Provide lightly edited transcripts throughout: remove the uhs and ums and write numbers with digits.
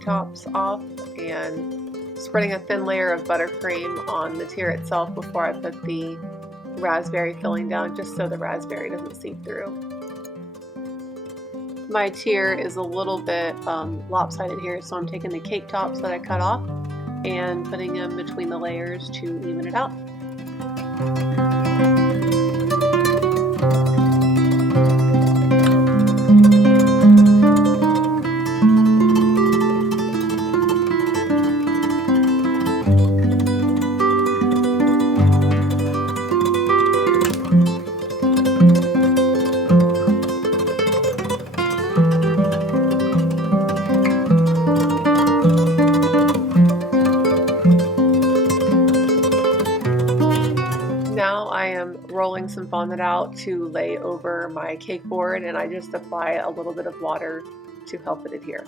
cake tops off and spreading a thin layer of buttercream on the tier itself before I put the raspberry filling down, just so the raspberry doesn't seep through. My tier is a little bit lopsided here, so I'm taking the cake tops that I cut off and putting them between the layers to even it out. Now I am rolling some fondant out to lay over my cake board, and I just apply a little bit of water to help it adhere.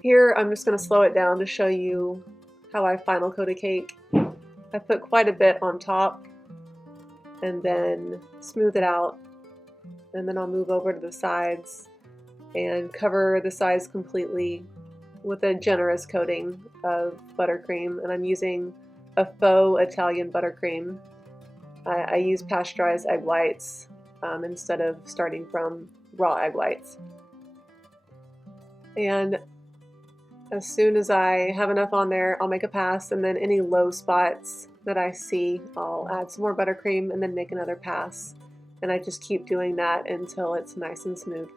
Here I'm just going to slow it down to show you how I final coat a cake. I put quite a bit on top and then smooth it out, and then I'll move over to the sides and cover the sides completely with a generous coating of buttercream, and I'm using a faux Italian buttercream. I use pasteurized egg whites instead of starting from raw egg whites. And as soon as I have enough on there, I'll make a pass, and then any low spots that I see, I'll add some more buttercream and then make another pass. And I just keep doing that until it's nice and smooth.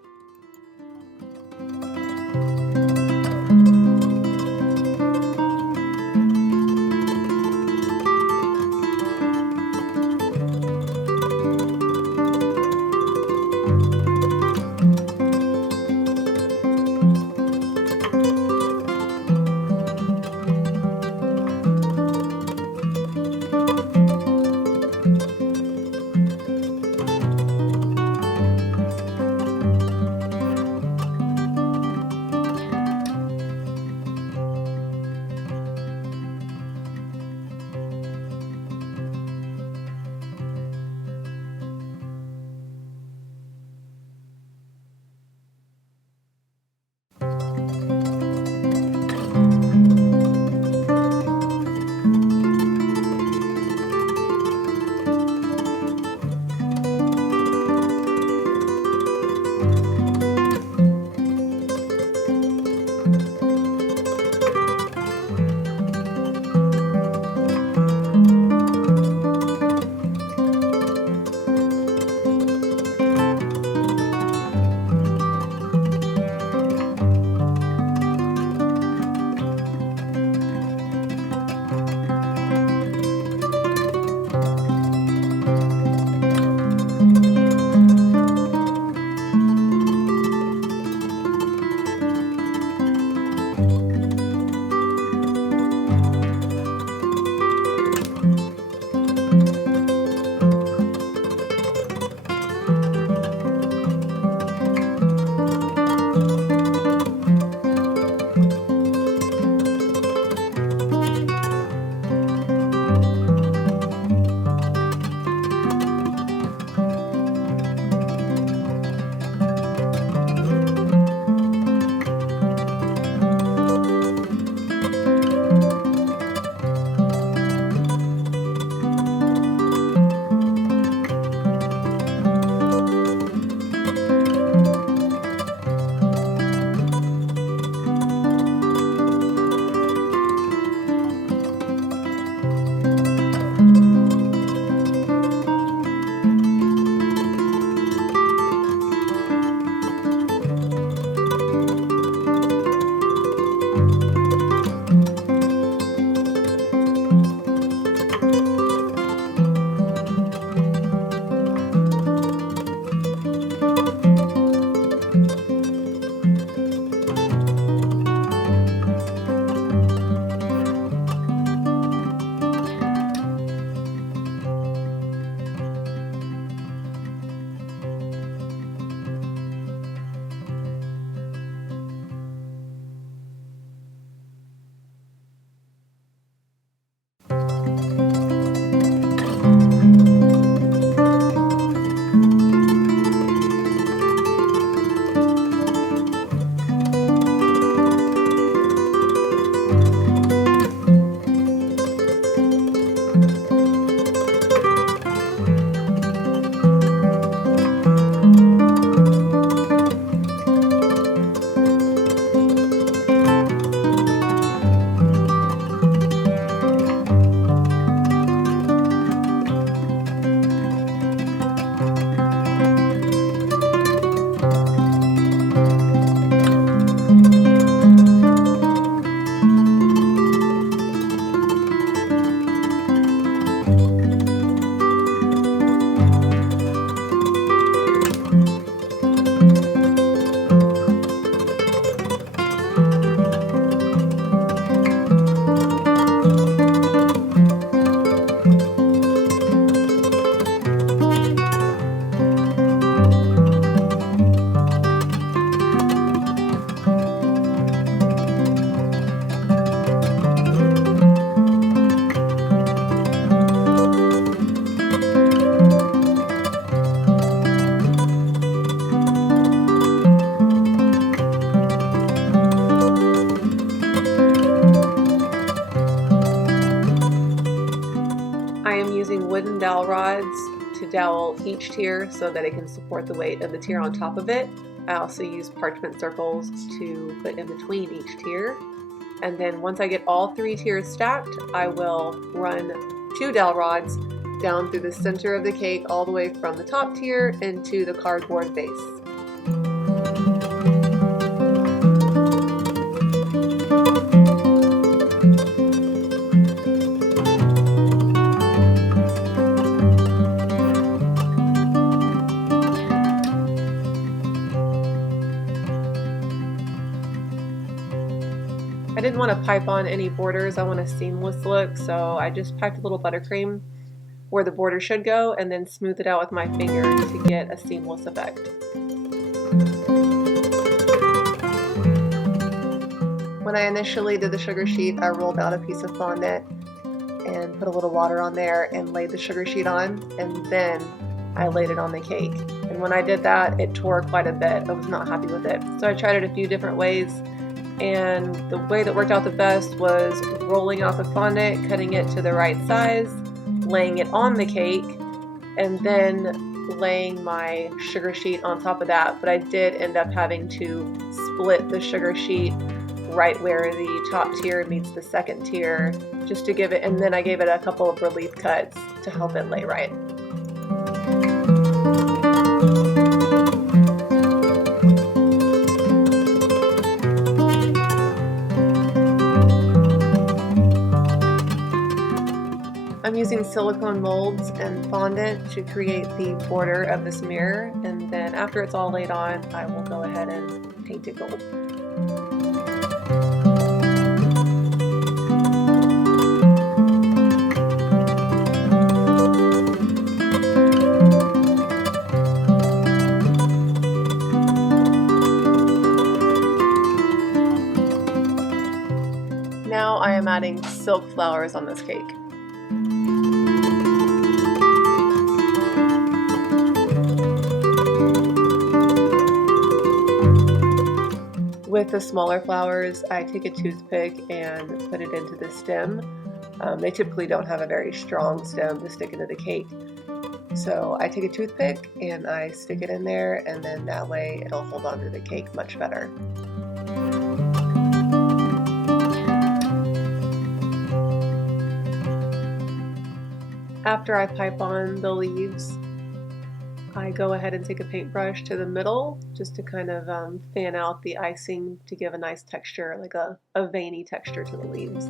I am using wooden dowel rods to dowel each tier so that it can support the weight of the tier on top of it. I also use parchment circles to put in between each tier. And then once I get all 3 tiers stacked, I will run 2 dowel rods down through the center of the cake all the way from the top tier into the cardboard base. I didn't want to pipe on any borders, I want a seamless look, so I just packed a little buttercream where the border should go and then smooth it out with my finger to get a seamless effect. When I initially did the sugar sheet, I rolled out a piece of fondant and put a little water on there and laid the sugar sheet on, and then I laid it on the cake. And when I did that, it tore quite a bit. I was not happy with it. So I tried it a few different ways, and the way that worked out the best was rolling out the fondant, cutting it to the right size, laying it on the cake, and then laying my sugar sheet on top of that. But I did end up having to split the sugar sheet right where the top tier meets the second tier, just to give it, and then I gave it a couple of relief cuts to help it lay right. I'm using silicone molds and fondant to create the border of this mirror, and then after it's all laid on, I will go ahead and paint it gold. Now I am adding silk flowers on this cake. With the smaller flowers, I take a toothpick and put it into the stem. They typically don't have a very strong stem to stick into the cake. So I take a toothpick and I stick it in there, and then that way it'll hold onto the cake much better. After I pipe on the leaves, I go ahead and take a paintbrush to the middle just to kind of fan out the icing to give a nice texture, like a veiny texture to the leaves.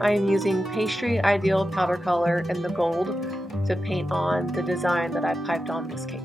I am using Pastry Ideal powder color in the gold to paint on the design that I piped on this cake.